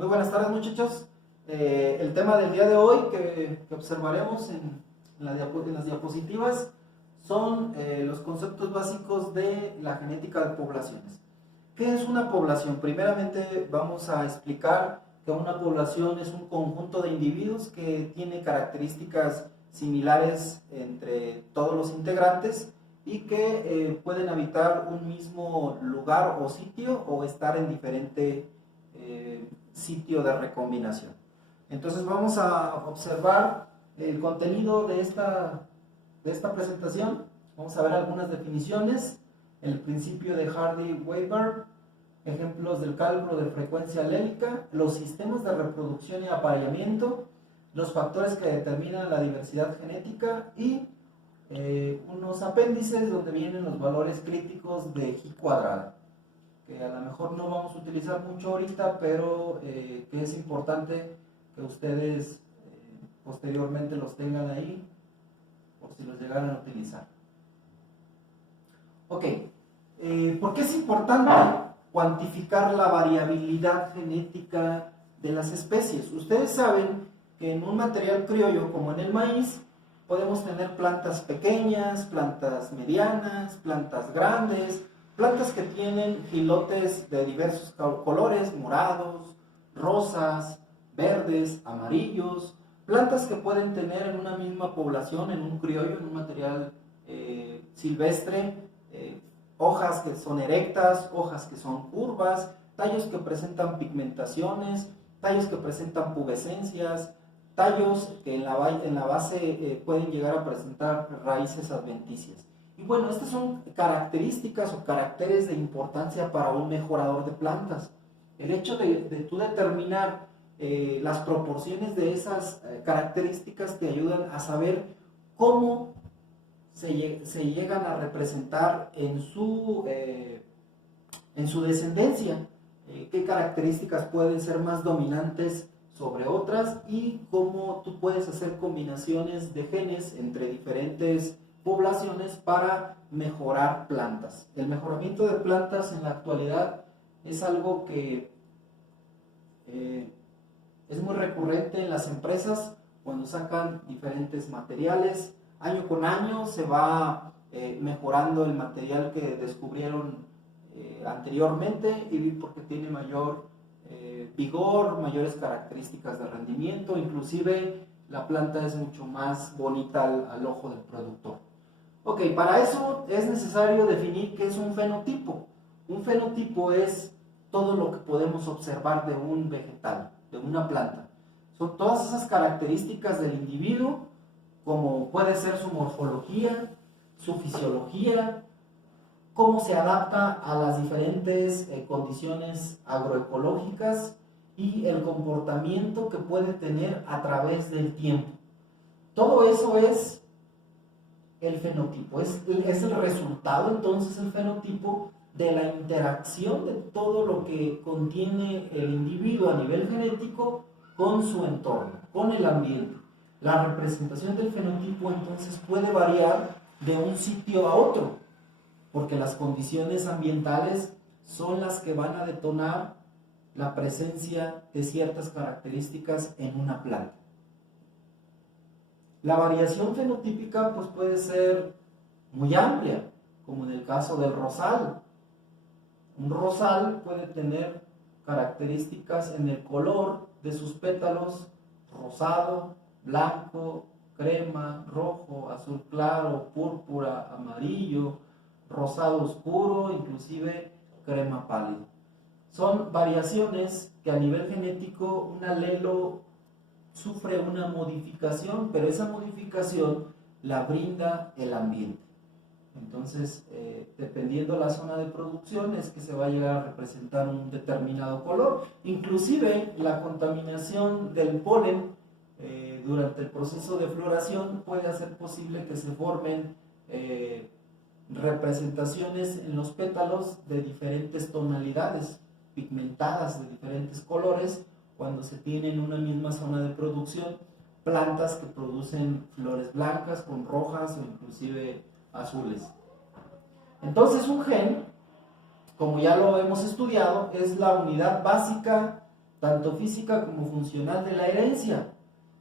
Muy buenas tardes, muchachos. El tema del día de hoy que observaremos en las diapositivas son los conceptos básicos de la genética de poblaciones. ¿Qué es una población? Primeramente vamos a explicar que una población es un conjunto de individuos que tiene características similares entre todos los integrantes y que pueden habitar un mismo lugar o sitio o estar en diferente sitio de recombinación. Entonces vamos a observar el contenido de esta presentación. Vamos a ver algunas definiciones, el principio de Hardy-Weinberg, ejemplos del cálculo de frecuencia alélica, los sistemas de reproducción y apareamiento, los factores que determinan la diversidad genética y unos apéndices donde vienen los valores críticos de G cuadrada, que a lo mejor no vamos a utilizar mucho ahorita, pero que es importante que ustedes posteriormente los tengan ahí por si los llegaran a utilizar. Ok, ¿por qué es importante cuantificar la variabilidad genética de las especies? Ustedes saben que en un material criollo como en el maíz podemos tener plantas pequeñas, plantas medianas, plantas grandes, plantas que tienen gilotes de diversos colores, morados, rosas, verdes, amarillos, plantas que pueden tener en una misma población, en un criollo, en un material silvestre, hojas que son erectas, hojas que son curvas, tallos que presentan pigmentaciones, tallos que presentan pubescencias, tallos que en la base pueden llegar a presentar raíces adventicias. Y bueno, estas son características o caracteres de importancia para un mejorador de plantas. El hecho de tú determinar las proporciones de esas características te ayudan a saber cómo se llegan a representar en su descendencia, qué características pueden ser más dominantes sobre otras y cómo tú puedes hacer combinaciones de genes entre diferentes poblaciones para mejorar plantas. El mejoramiento de plantas en la actualidad es algo que es muy recurrente en las empresas cuando sacan diferentes materiales. Año con año se va mejorando el material que descubrieron anteriormente y porque tiene mayor vigor, mayores características de rendimiento, inclusive la planta es mucho más bonita al ojo del productor. Ok, para eso es necesario definir qué es un fenotipo. Un fenotipo es todo lo que podemos observar de un vegetal, de una planta. Son todas esas características del individuo, como puede ser su morfología, su fisiología, cómo se adapta a las diferentes condiciones agroecológicas y el comportamiento que puede tener a través del tiempo. Todo eso es el fenotipo, es el resultado entonces el fenotipo de la interacción de todo lo que contiene el individuo a nivel genético con su entorno, con el ambiente. La representación del fenotipo entonces puede variar de un sitio a otro, porque las condiciones ambientales son las que van a detonar la presencia de ciertas características en una planta. La variación fenotípica pues, puede ser muy amplia, como en el caso del rosal. Un rosal puede tener características en el color de sus pétalos, rosado, blanco, crema, rojo, azul claro, púrpura, amarillo, rosado oscuro, inclusive crema pálido. Son variaciones que a nivel genético un alelo sufre una modificación, pero esa modificación la brinda el ambiente. Entonces, dependiendo la zona de producción, es que se va a llegar a representar un determinado color. Inclusive, la contaminación del polen durante el proceso de floración puede hacer posible que se formen representaciones en los pétalos de diferentes tonalidades, pigmentadas de diferentes colores, cuando se tiene en una misma zona de producción plantas que producen flores blancas con rojas o inclusive azules. Entonces un gen, como ya lo hemos estudiado, es la unidad básica tanto física como funcional de la herencia,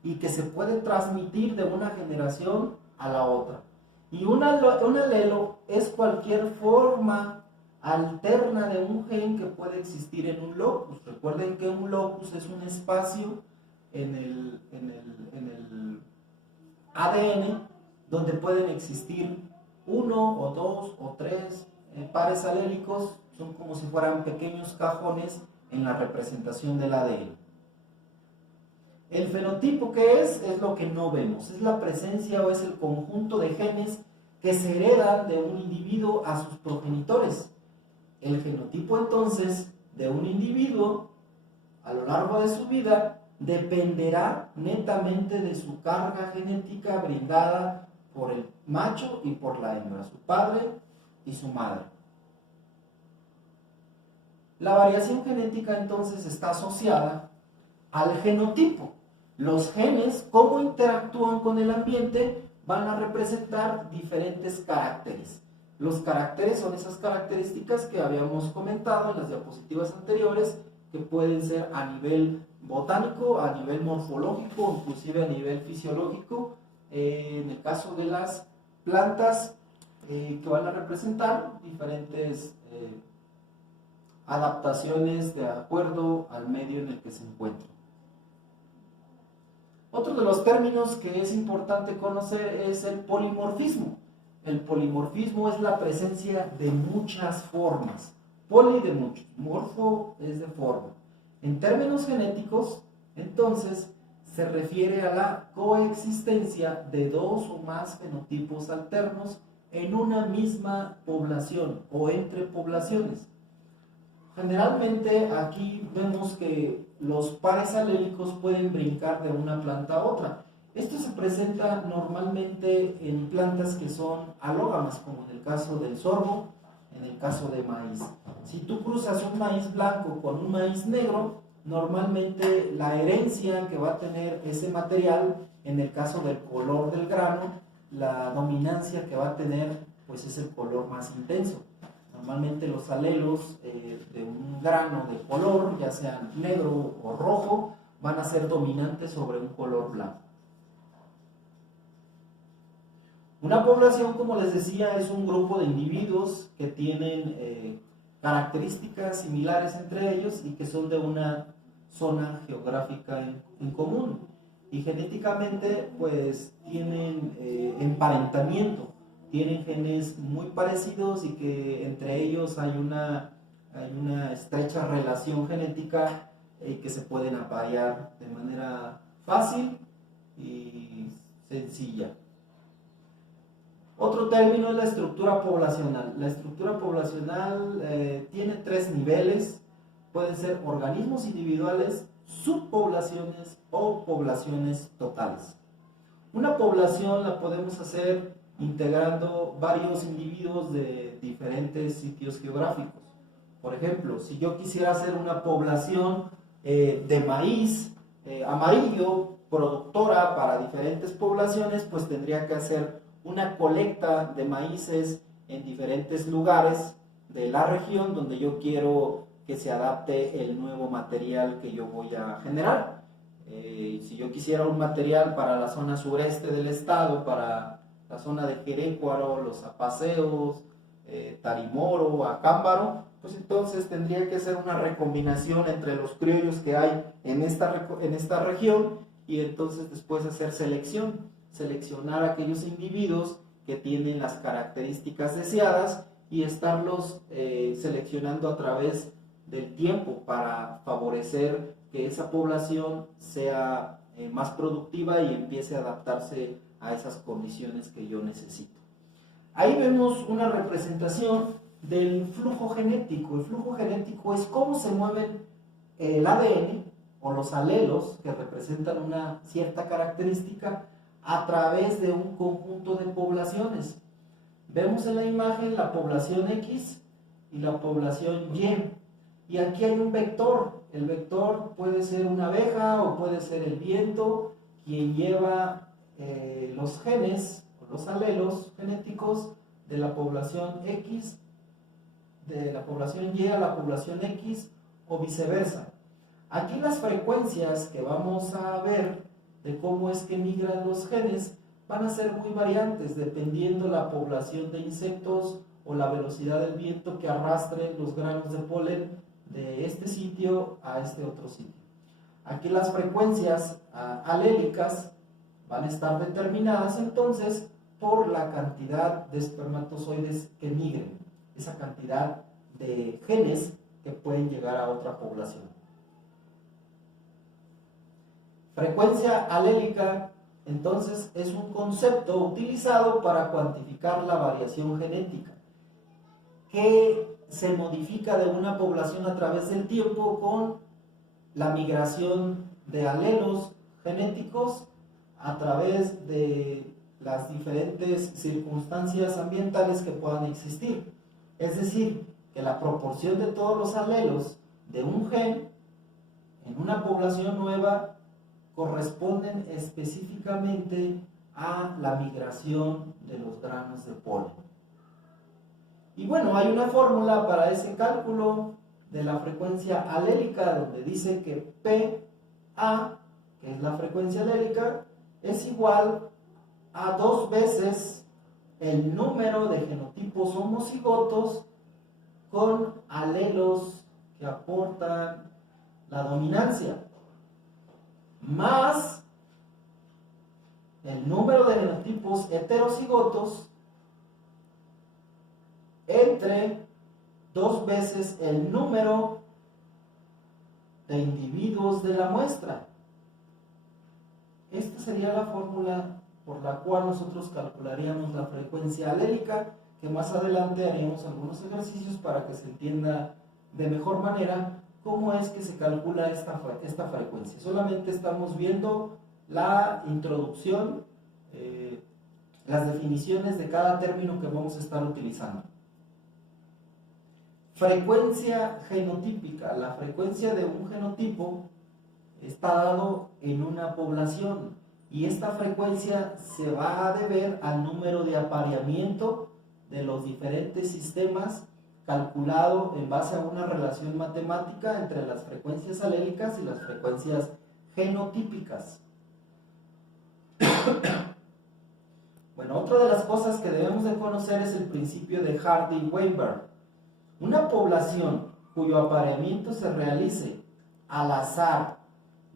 y que se puede transmitir de una generación a la otra. Y un alelo es cualquier forma alterna de un gen que puede existir en un locus. Recuerden que un locus es un espacio en el ADN donde pueden existir uno o dos o tres pares alélicos. Son como si fueran pequeños cajones en la representación del ADN. El fenotipo, ¿qué es? Es lo que no vemos, es la presencia o es el conjunto de genes que se heredan de un individuo a sus progenitores. El genotipo, entonces, de un individuo a lo largo de su vida dependerá netamente de su carga genética brindada por el macho y por la hembra, su padre y su madre. La variación genética, entonces, está asociada al genotipo. Los genes, cómo interactúan con el ambiente, van a representar diferentes caracteres. Los caracteres son esas características que habíamos comentado en las diapositivas anteriores, que pueden ser a nivel botánico, a nivel morfológico, inclusive a nivel fisiológico. En el caso de las plantas, que van a representar diferentes adaptaciones de acuerdo al medio en el que se encuentran. Otro de los términos que es importante conocer es el polimorfismo. El polimorfismo es la presencia de muchas formas. Poli de muchos, morfo es de forma. En términos genéticos, entonces, se refiere a la coexistencia de dos o más fenotipos alternos en una misma población o entre poblaciones. Generalmente aquí vemos que los pares alélicos pueden brincar de una planta a otra. Esto se presenta normalmente en plantas que son alógamas, como en el caso del sorgo, en el caso de maíz. Si tú cruzas un maíz blanco con un maíz negro, normalmente la herencia que va a tener ese material, en el caso del color del grano, la dominancia que va a tener pues es el color más intenso. Normalmente los alelos de un grano de color, ya sean negro o rojo, van a ser dominantes sobre un color blanco. Una población, como les decía, es un grupo de individuos que tienen características similares entre ellos y que son de una zona geográfica en común. Y genéticamente, pues, tienen emparentamiento. Tienen genes muy parecidos y que entre ellos hay una estrecha relación genética que se pueden aparear de manera fácil y sencilla. Otro término es la estructura poblacional. La estructura poblacional tiene tres niveles. Pueden ser organismos individuales, subpoblaciones o poblaciones totales. Una población la podemos hacer integrando varios individuos de diferentes sitios geográficos. Por ejemplo, si yo quisiera hacer una población de maíz amarillo, productora para diferentes poblaciones, pues tendría que hacer una colecta de maíces en diferentes lugares de la región donde yo quiero que se adapte el nuevo material que yo voy a generar. Si yo quisiera un material para la zona sureste del estado, para la zona de Jerecuaro, los Apaseos, Tarimoro, Acámbaro, pues entonces tendría que hacer una recombinación entre los criollos que hay en esta región y entonces después hacer seleccionar aquellos individuos que tienen las características deseadas y estarlos seleccionando a través del tiempo para favorecer que esa población sea más productiva y empiece a adaptarse a esas condiciones que yo necesito. Ahí vemos una representación del flujo genético. El flujo genético es cómo se mueven el ADN o los alelos que representan una cierta característica a través de un conjunto de poblaciones. Vemos en la imagen la población X y la población Y. Y aquí hay un vector. El vector puede ser una abeja o puede ser el viento quien lleva los genes o los alelos genéticos de la población X, de la población Y a la población X o viceversa. Aquí las frecuencias que vamos a ver de cómo es que migran los genes van a ser muy variantes dependiendo la población de insectos o la velocidad del viento que arrastre los granos de polen de este sitio a este otro sitio. Aquí las frecuencias alélicas van a estar determinadas entonces por la cantidad de espermatozoides que migren, esa cantidad de genes que pueden llegar a otra población. Frecuencia alélica, entonces, es un concepto utilizado para cuantificar la variación genética que se modifica de una población a través del tiempo con la migración de alelos genéticos a través de las diferentes circunstancias ambientales que puedan existir. Es decir, que la proporción de todos los alelos de un gen en una población nueva corresponden específicamente a la migración de los granos de polen. Y bueno, hay una fórmula para ese cálculo de la frecuencia alélica donde dice que PA, que es la frecuencia alélica, es igual a 2 veces el número de genotipos homocigotos con alelos que aportan la dominancia, más el número de genotipos heterocigotos entre 2 veces el número de individuos de la muestra. Esta sería la fórmula por la cual nosotros calcularíamos la frecuencia alélica, que más adelante haríamos algunos ejercicios para que se entienda de mejor manera cómo es que se calcula esta frecuencia. Solamente estamos viendo la introducción, las definiciones de cada término que vamos a estar utilizando. Frecuencia genotípica. La frecuencia de un genotipo está dado en una población y esta frecuencia se va a deber al número de apareamiento de los diferentes sistemas calculado en base a una relación matemática entre las frecuencias alélicas y las frecuencias genotípicas. Bueno, otra de las cosas que debemos de conocer es el principio de Hardy-Weinberg. Una población cuyo apareamiento se realice al azar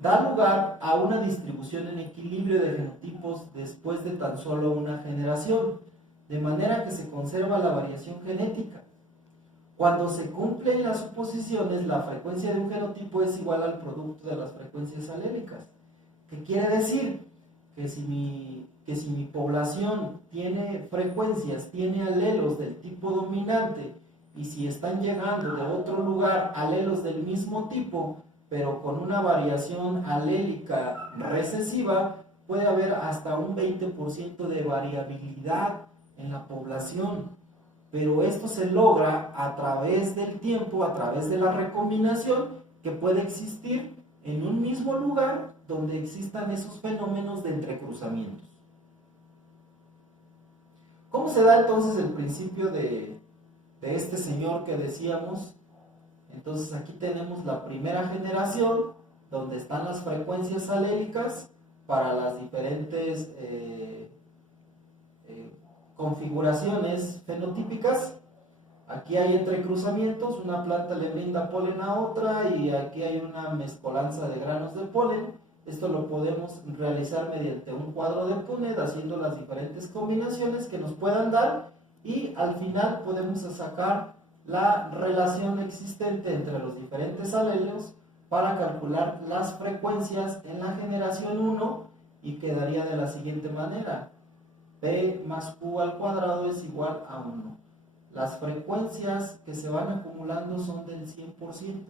da lugar a una distribución en equilibrio de genotipos después de tan solo una generación, de manera que se conserva la variación genética. Cuando se cumplen las suposiciones, la frecuencia de un genotipo es igual al producto de las frecuencias alélicas. ¿Qué quiere decir? Que si mi población tiene frecuencias, tiene alelos del tipo dominante, y si están llegando de otro lugar alelos del mismo tipo, pero con una variación alélica recesiva, puede haber hasta un 20% de variabilidad en la población. Pero esto se logra a través del tiempo, a través de la recombinación que puede existir en un mismo lugar donde existan esos fenómenos de entrecruzamientos. ¿Cómo se da entonces el principio de este señor que decíamos? Entonces aquí tenemos la primera generación donde están las frecuencias alélicas para las diferentes configuraciones fenotípicas. Aquí hay entrecruzamientos, una planta le brinda polen a otra y aquí hay una mezcolanza de granos de polen. Esto lo podemos realizar mediante un cuadro de Punnett, haciendo las diferentes combinaciones que nos puedan dar, y al final podemos sacar la relación existente entre los diferentes alelos para calcular las frecuencias en la generación 1 y quedaría de la siguiente manera: P más Q al cuadrado es igual a 1. Las frecuencias que se van acumulando son del 100%.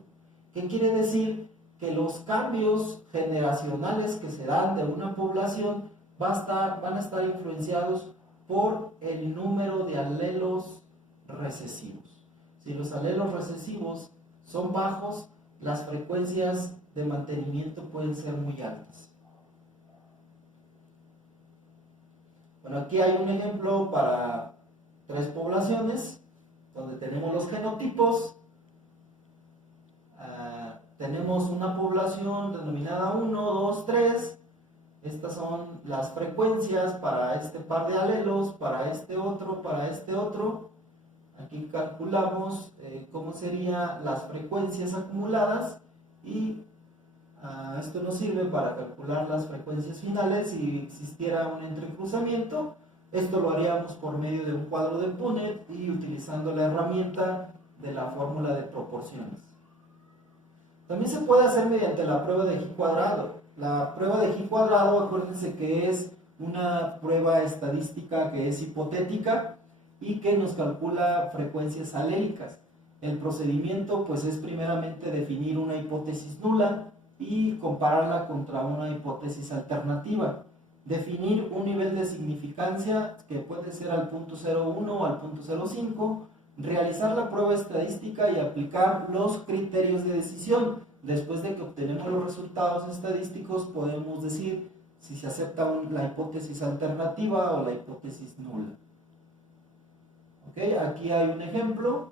¿Qué quiere decir? Que los cambios generacionales que se dan de una población van a estar influenciados por el número de alelos recesivos. Si los alelos recesivos son bajos, las frecuencias de mantenimiento pueden ser muy altas. Bueno, aquí hay un ejemplo para 3 poblaciones donde tenemos los genotipos. tenemos una población denominada 1, 2, 3. Estas son las frecuencias para este par de alelos, para este otro, para este otro. Aquí calculamos cómo serían las frecuencias acumuladas y esto nos sirve para calcular las frecuencias finales si existiera un entrecruzamiento. Esto lo haríamos por medio de un cuadro de Punnett y utilizando la herramienta de la fórmula de proporciones. También se puede hacer mediante la prueba de G cuadrado. La prueba de G cuadrado, acuérdense que es una prueba estadística que es hipotética y que nos calcula frecuencias alélicas. El procedimiento pues es primeramente definir una hipótesis nula y compararla contra una hipótesis alternativa. Definir un nivel de significancia que puede ser al punto 0,1 o al punto 0,5, realizar la prueba estadística y aplicar los criterios de decisión. Después de que obtenemos los resultados estadísticos, podemos decir si se acepta la hipótesis alternativa o la hipótesis nula. ¿Okay? Aquí hay un ejemplo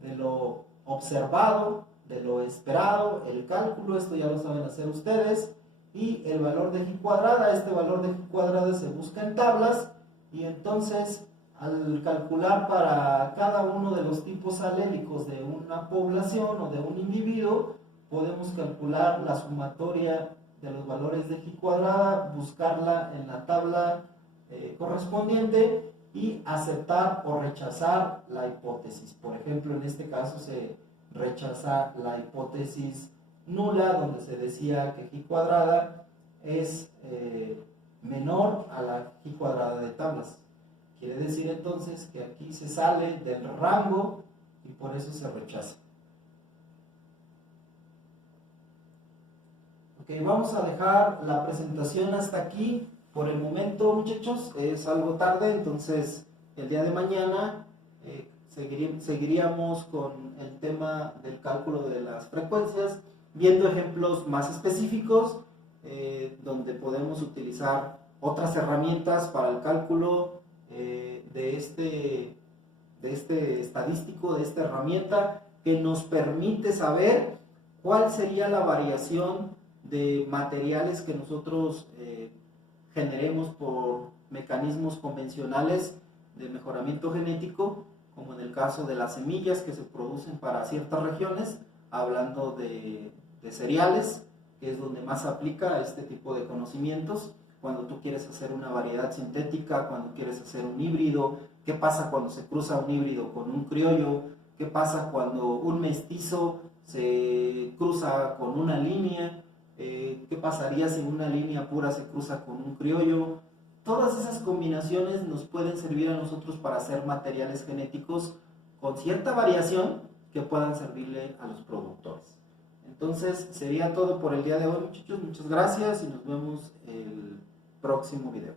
de lo observado, de lo esperado, el cálculo, esto ya lo saben hacer ustedes, y el valor de G cuadrada. Este valor de G cuadrada se busca en tablas y entonces al calcular para cada uno de los tipos alélicos de una población o de un individuo, podemos calcular la sumatoria de los valores de G cuadrada, buscarla en la tabla correspondiente y aceptar o rechazar la hipótesis. Por ejemplo, en este caso se rechaza la hipótesis nula, donde se decía que G cuadrada es menor a la G cuadrada de tablas. Quiere decir entonces que aquí se sale del rango y por eso se rechaza. Ok, vamos a dejar la presentación hasta aquí por el momento, muchachos. Es algo tarde, entonces el día de mañana seguiríamos con el tema del cálculo de las frecuencias, viendo ejemplos más específicos donde podemos utilizar otras herramientas para el cálculo de este estadístico, de esta herramienta que nos permite saber cuál sería la variación de materiales que nosotros generemos por mecanismos convencionales de mejoramiento genético, como en el caso de las semillas que se producen para ciertas regiones, hablando de cereales, que es donde más se aplica este tipo de conocimientos. Cuando tú quieres hacer una variedad sintética, cuando quieres hacer un híbrido, qué pasa cuando se cruza un híbrido con un criollo, qué pasa cuando un mestizo se cruza con una línea, qué pasaría si una línea pura se cruza con un criollo. Todas esas combinaciones nos pueden servir a nosotros para hacer materiales genéticos con cierta variación que puedan servirle a los productores. Entonces sería todo por el día de hoy, muchachos. Muchas gracias y nos vemos el próximo video.